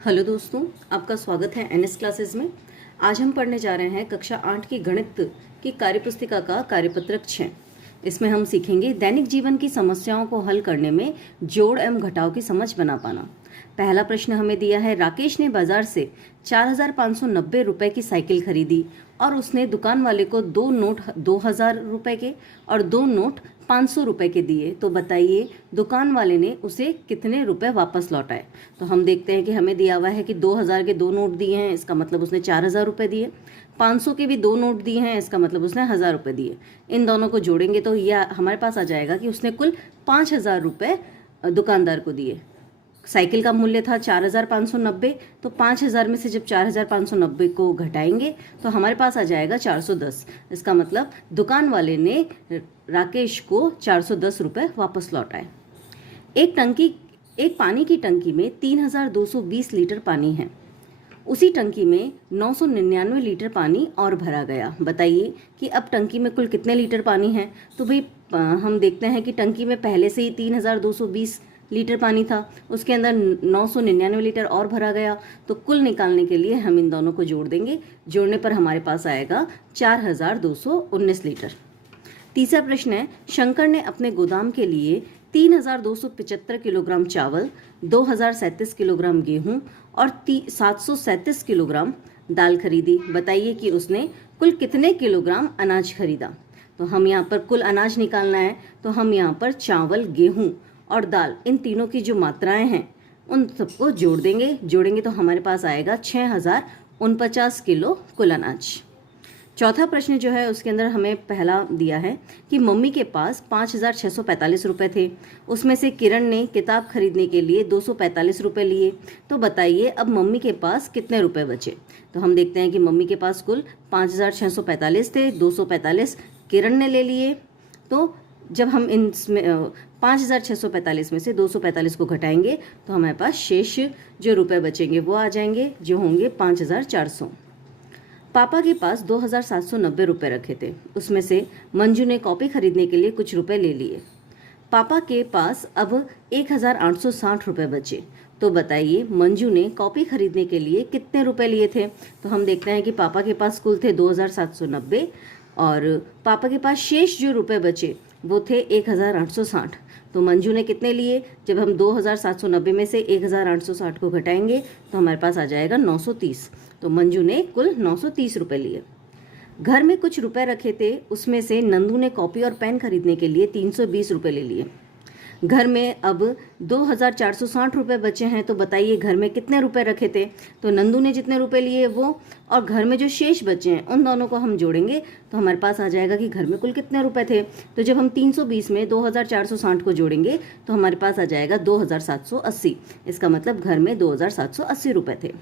Hello दोस्तों, आपका स्वागत है एनएस क्लासेस में। आज हम पढ़ने जा रहे हैं कक्षा 8 की गणित की कार्यपुस्तिका का कार्यपत्रक 6। इसमें हम सीखेंगे दैनिक जीवन की समस्याओं को हल करने में जोड़ एवं घटाव की समझ बना पाना। पहला प्रश्न हमें दिया है, राकेश ने बाजार से 4,590 रुपए की साइकिल खरीदी और उसने दुकान वाले को 2 नोट 2,000 रुपए के और 2 नोट 500 रुपए के दिए। तो बताइए दुकान वाले ने उसे कितने रुपए वापस लौटाए। तो हम देखते हैं कि हमें दिया हुआ है कि 2,000 के 2 नोट दिए हैं, इसका मतलब उसने 4,000 रुपए दिए। 500 के भी 2 नोट दिए हैं, इसका मतलब उसने 1,000 रुपए दिए। इन दोनों को जोड़ेंगे तो यह हमारे पास आ जाएगा कि उसने कुल 5,000 रुपए दुकानदार को दिए। साइकिल का मूल्य था 4,590, तो 5,000 में से जब 4,590 को घटाएंगे तो हमारे पास आ जाएगा 410। इसका मतलब दुकान वाले ने राकेश को 410 रुपए वापस लौटाए। एक पानी की टंकी में 3,220 लीटर पानी है। उसी टंकी में 999 लीटर पानी और भरा गया। बताइए कि अब टंकी में कुल कितने लीटर पानी है। तो भाई हम देखते हैं कि टंकी में पहले से ही 3,220 लीटर पानी था, उसके अंदर 999 लीटर और भरा गया। तो कुल निकालने के लिए हम इन दोनों को जोड़ देंगे। जोड़ने पर हमारे पास आएगा 4,219 लीटर। तीसरा प्रश्न है, शंकर ने अपने गोदाम के लिए 3,275 किलोग्राम चावल, 2,037 किलोग्राम गेहूं और 737 किलोग्राम दाल खरीदी। बताइए कि उसने कुल कितने किलोग्राम अनाज खरीदा। तो हम यहाँ पर कुल अनाज निकालना है, तो हम यहाँ पर चावल, गेहूं और दाल, इन तीनों की जो मात्राएं हैं उन सबको जोड़ेंगे तो हमारे पास आएगा 6,049 किलो कुल अनाज। चौथा प्रश्न जो है उसके अंदर हमें पहला दिया है कि मम्मी के पास 5,645 रुपए थे, उसमें से किरण ने किताब खरीदने के लिए 245 रुपए लिए। तो बताइए अब मम्मी के पास कितने रुपए बचे। तो हम देखते हैं कि मम्मी के पास कुल 5,645 थे, 245 किरण ने ले लिए। तो जब हम इनमें 5,645 में से 245 को घटाएंगे तो हमारे पास शेष जो रुपए बचेंगे वो आ जाएंगे, जो होंगे 5,400। पापा के पास 2,790 रुपए रखे थे, उसमें से मंजू ने कॉपी खरीदने के लिए कुछ रुपए ले लिए। पापा के पास अब 1,860 रुपए बचे। तो बताइए मंजू ने कॉपी खरीदने के लिए कितने रुपए लिए थे। तो हम देखते हैं कि पापा के पास कुल थे 2,790 और पापा के पास शेष जो रुपए बचे वो थे 1,860। तो मंजू ने कितने लिए। जब हम 2,790 में से 1,860 को घटाएंगे तो हमारे पास आ जाएगा 930। तो मंजू ने कुल 930 रुपए लिए। घर में कुछ रुपए रखे थे, उसमें से नंदू ने कॉपी और पेन खरीदने के लिए 320 रुपए ले लिए। घर में अब 2,460 रुपए बचे हैं। तो बताइए घर में कितने रुपए रखे थे। तो नंदू ने जितने रुपए लिए वो और घर में जो शेष बचे हैं उन दोनों को हम जोड़ेंगे तो हमारे पास आ जाएगा कि घर में कुल कितने रुपए थे। तो जब हम 320 में 2,460 को जोड़ेंगे तो हमारे पास आ जाएगा 2,780। इसका मतलब घर में 2,780 रुपए थे।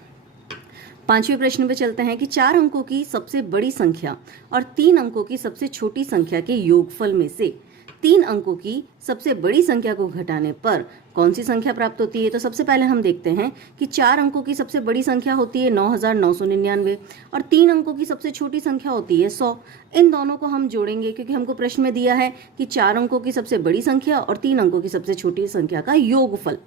पांचवें प्रश्न पे चलते हैं कि 4 अंकों की सबसे बड़ी संख्या और 3 अंकों की सबसे छोटी संख्या के योगफल में से 3 अंकों की सबसे बड़ी संख्या को घटाने पर कौन सी संख्या प्राप्त होती है। तो सबसे पहले हम देखते हैं कि 4 अंकों की सबसे बड़ी संख्या होती है 9,999 और 3 अंकों की सबसे छोटी संख्या होती है 100। इन दोनों को हम जोड़ेंगे क्योंकि हमको प्रश्न में दिया है कि 4 अंकों की सबसे बड़ी संख्या और 3 अंकों की सबसे छोटी संख्या का योगफल।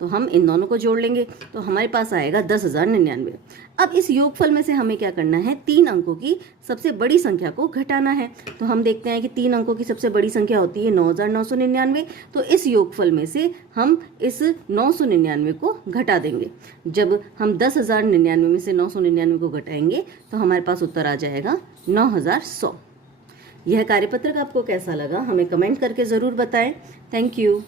तो हम इन दोनों को जोड़ लेंगे तो हमारे पास आएगा 10,099। अब इस योगफल में से हमें क्या करना है, 3 अंकों की सबसे बड़ी संख्या को घटाना है। तो हम देखते हैं कि 3 अंकों की सबसे बड़ी संख्या होती है 9,999। तो इस योगफल में से हम इस 999 को घटा देंगे। जब हम 10,099 में से 999 को घटाएंगे तो हमारे पास उत्तर आ जाएगा 9,100। यह कार्यपत्रक आपको कैसा लगा हमें कमेंट करके ज़रूर बताएं। Thank you.